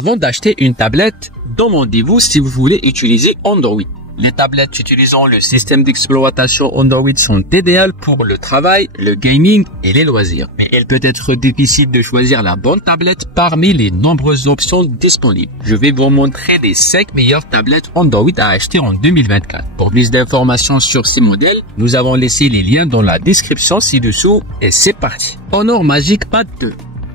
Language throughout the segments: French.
Avant d'acheter une tablette, demandez-vous si vous voulez utiliser Android. Les tablettes utilisant le système d'exploitation Android sont idéales pour le travail, le gaming et les loisirs. Mais il peut être difficile de choisir la bonne tablette parmi les nombreuses options disponibles. Je vais vous montrer les 5 meilleures tablettes Android à acheter en 2024. Pour plus d'informations sur ces modèles, nous avons laissé les liens dans la description ci-dessous et c'est parti. Honor Magic Pad 2.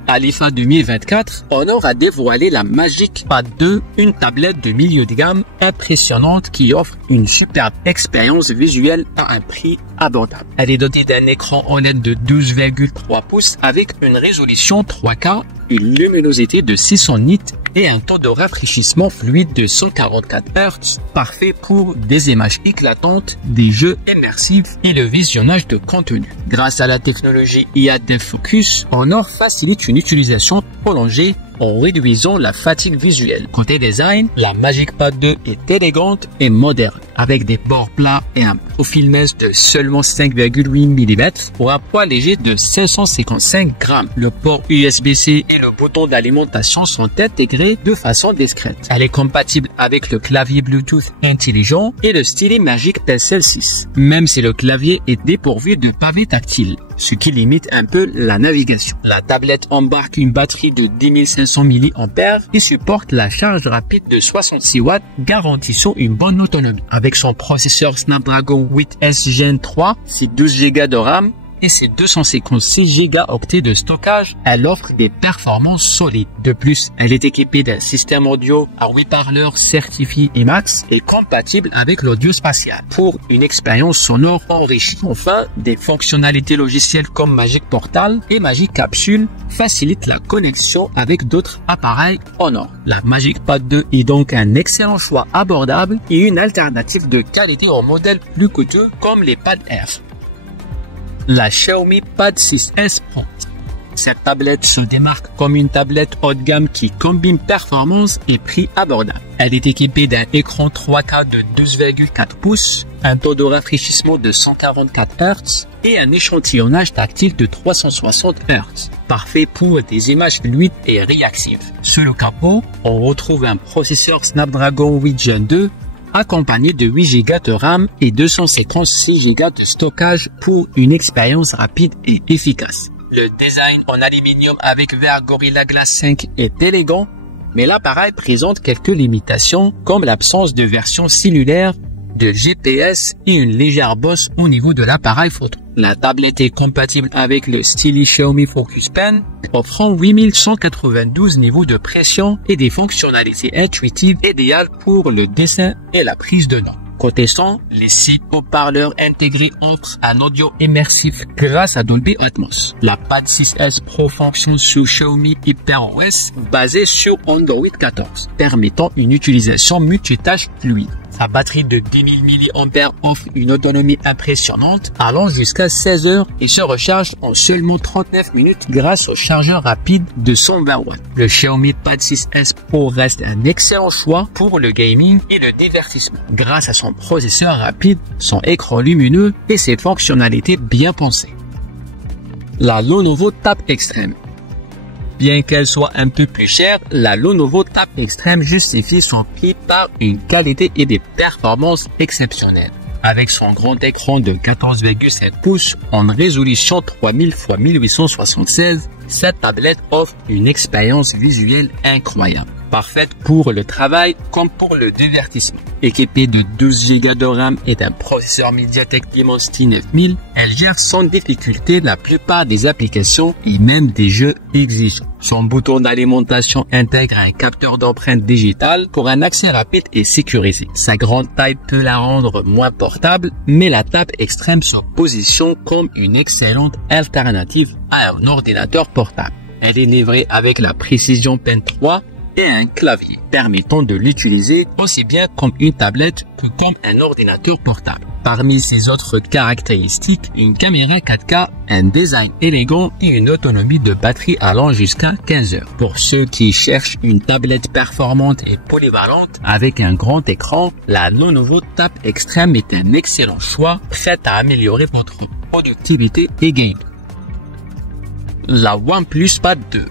À l'IFA 2024, Honor a dévoilé la Magic Pad 2, une tablette de milieu de gamme impressionnante qui offre une superbe expérience visuelle à un prix abordable. Elle est dotée d'un écran OLED de 12,3 pouces avec une résolution 3K, une luminosité de 600 nits et un taux de rafraîchissement fluide de 144 Hz, parfait pour des images éclatantes, des jeux immersifs et le visionnage de contenu. Grâce à la technologie IA Dev Focus, Honor facilite une utilisation prolongée en réduisant la fatigue visuelle. Côté design, la Magic Pad 2 est élégante et moderne, avec des bords plats et un profil mince de seulement 5,8 mm pour un poids léger de 555 grammes. Le port USB-C et le bouton d'alimentation sont intégrés de façon discrète. Elle est compatible avec le clavier Bluetooth intelligent et le stylet Magic Pencil 6, même si le clavier est dépourvu de pavé tactile, ce qui limite un peu la navigation. La tablette embarque une batterie de 10 500 mAh et supporte la charge rapide de 66 watts, garantissant une bonne autonomie. Avec son processeur Snapdragon 8S Gen 3, ses 12 Go de RAM et ses 256 Go de stockage, elle offre des performances solides. De plus, elle est équipée d'un système audio à 8 parleurs certifié IMAX et compatible avec l'audio spatial pour une expérience sonore enrichie. Enfin, des fonctionnalités logicielles comme Magic Portal et Magic Capsule facilitent la connexion avec d'autres appareils Honor. La Magic Pad 2 est donc un excellent choix abordable et une alternative de qualité aux modèles plus coûteux comme les Pad Air. La Xiaomi Pad 6S Pro. Cette tablette se démarque comme une tablette haut de gamme qui combine performance et prix abordable. Elle est équipée d'un écran 3K de 12,4 pouces, un taux de rafraîchissement de 144 Hz et un échantillonnage tactile de 360 Hz, parfait pour des images fluides et réactives. Sur le capot, on retrouve un processeur Snapdragon 8 Gen 2 accompagné de 8 Go de RAM et 256 Go de stockage pour une expérience rapide et efficace. Le design en aluminium avec verre Gorilla Glass 5 est élégant, mais l'appareil présente quelques limitations comme l'absence de version cellulaire, de GPS et une légère bosse au niveau de l'appareil photo. La tablette est compatible avec le stylet Xiaomi Focus Pen, offrant 8192 niveaux de pression et des fonctionnalités intuitives idéales pour le dessin et la prise de notes. Côté son, les 6 haut-parleurs intégrés offrent un audio immersif grâce à Dolby Atmos. La Pad 6S Pro fonctionne sous Xiaomi HyperOS basé sur Android 14, permettant une utilisation multitâche fluide. Sa batterie de 10 000 mAh offre une autonomie impressionnante allant jusqu'à 16 heures et se recharge en seulement 39 minutes grâce au chargeur rapide de 120 watts. Le Xiaomi Pad 6S Pro reste un excellent choix pour le gaming et le divertissement grâce à son processeur rapide, son écran lumineux et ses fonctionnalités bien pensées. La Lenovo Tab Extreme. Bien qu'elle soit un peu plus chère, la Lenovo Tab Extreme justifie son prix par une qualité et des performances exceptionnelles. Avec son grand écran de 14,7 pouces en résolution 3000 x 1876, cette tablette offre une expérience visuelle incroyable, parfaite pour le travail comme pour le divertissement. Équipée de 12 Go de RAM et d'un processeur MediaTek Dimensity 9000, elle gère sans difficulté la plupart des applications et même des jeux exigeants. Son bouton d'alimentation intègre un capteur d'empreinte digitale pour un accès rapide et sécurisé. Sa grande taille peut la rendre moins portable, mais la Tab Extreme se positionne comme une excellente alternative à un ordinateur portable. Elle est livrée avec la Precision Pen 3 et un clavier, permettant de l'utiliser aussi bien comme une tablette que comme un ordinateur portable. Parmi ses autres caractéristiques, une caméra 4K, un design élégant et une autonomie de batterie allant jusqu'à 15 heures. Pour ceux qui cherchent une tablette performante et polyvalente avec un grand écran, la Lenovo Tab Extreme est un excellent choix, prêt à améliorer votre productivité et gain. La OnePlus Pad 2.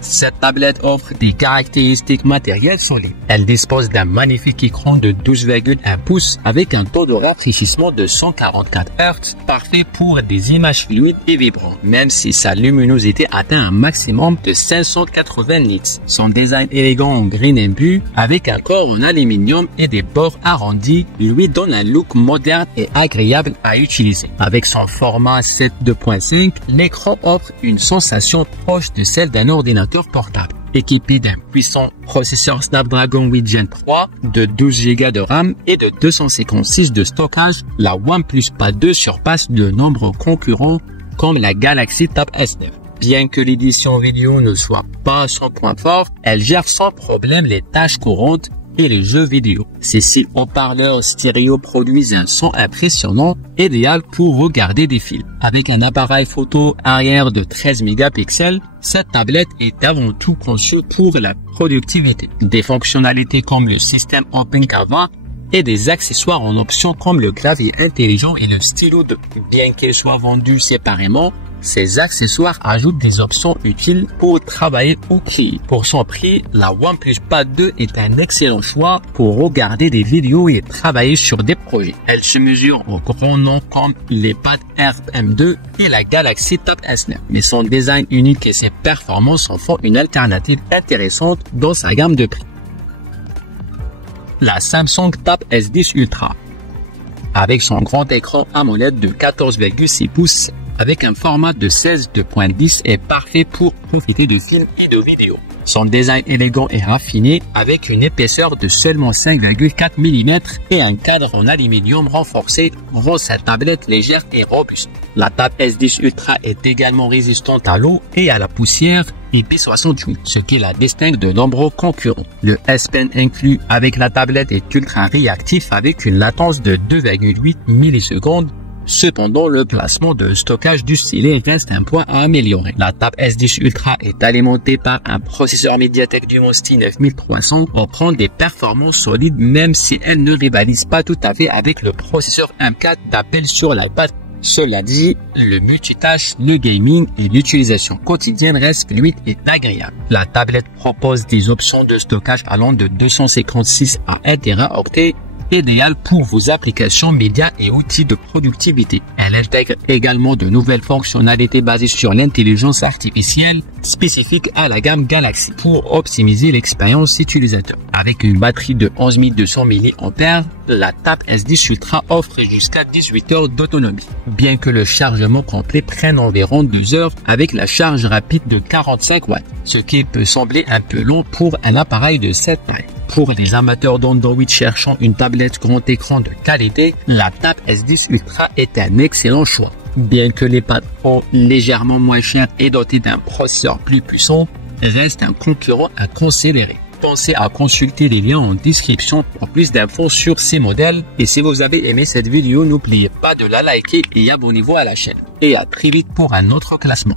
Cette tablette offre des caractéristiques matérielles solides. Elle dispose d'un magnifique écran de 12,1 pouces avec un taux de rafraîchissement de 144 Hz, parfait pour des images fluides et vibrantes, même si sa luminosité atteint un maximum de 580 nits. Son design élégant en green and blue, avec un corps en aluminium et des bords arrondis, lui donne un look moderne et agréable à utiliser. Avec son format 7.2.5, l'écran offre une sensation proche de celle d'un ordinateur portable. Équipé d'un puissant processeur Snapdragon 8 Gen 3 de 12 Go de RAM et de 256 de stockage, la OnePlus Pad 2 surpasse de nombreux concurrents comme la Galaxy Tab S9. Bien que l'édition vidéo ne soit pas son point fort, elle gère sans problème les tâches courantes et les jeux vidéo. Ces 6 haut-parleurs stéréo produisent un son impressionnant, idéal pour regarder des films. Avec un appareil photo arrière de 13 mégapixels, cette tablette est avant tout conçue pour la productivité. Des fonctionnalités comme le système OpenCanva et des accessoires en option comme le clavier intelligent et le stylo de. Bien qu'ils soient vendus séparément, ces accessoires ajoutent des options utiles pour travailler ou créer. Pour son prix, la OnePlus Pad 2 est un excellent choix pour regarder des vidéos et travailler sur des projets. Elle se mesure aux grands noms comme les Pad Air M2 et la Galaxy Tab S9. Mais son design unique et ses performances en font une alternative intéressante dans sa gamme de prix. La Samsung Tab S10 Ultra. Avec son grand écran AMOLED de 14,6 pouces, avec un format de 16.10 est parfait pour profiter de films et de vidéos. Son design élégant et raffiné, avec une épaisseur de seulement 5,4 mm et un cadre en aluminium renforcé, rend cette tablette légère et robuste. La Tab S10 Ultra est également résistante à l'eau et à la poussière IP68, ce qui la distingue de nombreux concurrents. Le S Pen inclus avec la tablette est ultra réactif avec une latence de 2,8 millisecondes. Cependant, le placement de stockage du stylet reste un point à améliorer. La Tab S10 Ultra est alimentée par un processeur Mediatek Dimensity 9300, offrant des performances solides même si elle ne rivalise pas tout à fait avec le processeur M4 d'Apple sur l'iPad. Cela dit, le multitâche, le gaming et l'utilisation quotidienne restent fluides et agréables. La tablette propose des options de stockage allant de 256 à 1 Teraoctet, idéal pour vos applications médias et outils de productivité. Elle intègre également de nouvelles fonctionnalités basées sur l'intelligence artificielle spécifiques à la gamme Galaxy pour optimiser l'expérience utilisateur. Avec une batterie de 11 200 mAh, la Tab S10 Ultra offre jusqu'à 18 heures d'autonomie. Bien que le chargement complet prenne environ 2 heures avec la charge rapide de 45 watts, ce qui peut sembler un peu long pour un appareil de cette taille. Pour les amateurs d'Android cherchant une tablette grand écran de qualité, la Tab S10 Ultra est un excellent choix. Bien que les pads sont légèrement moins chers et dotés d'un processeur plus puissant, reste un concurrent à considérer. Pensez à consulter les liens en description pour plus d'infos sur ces modèles. Et si vous avez aimé cette vidéo, n'oubliez pas de la liker et abonnez-vous à la chaîne. Et à très vite pour un autre classement.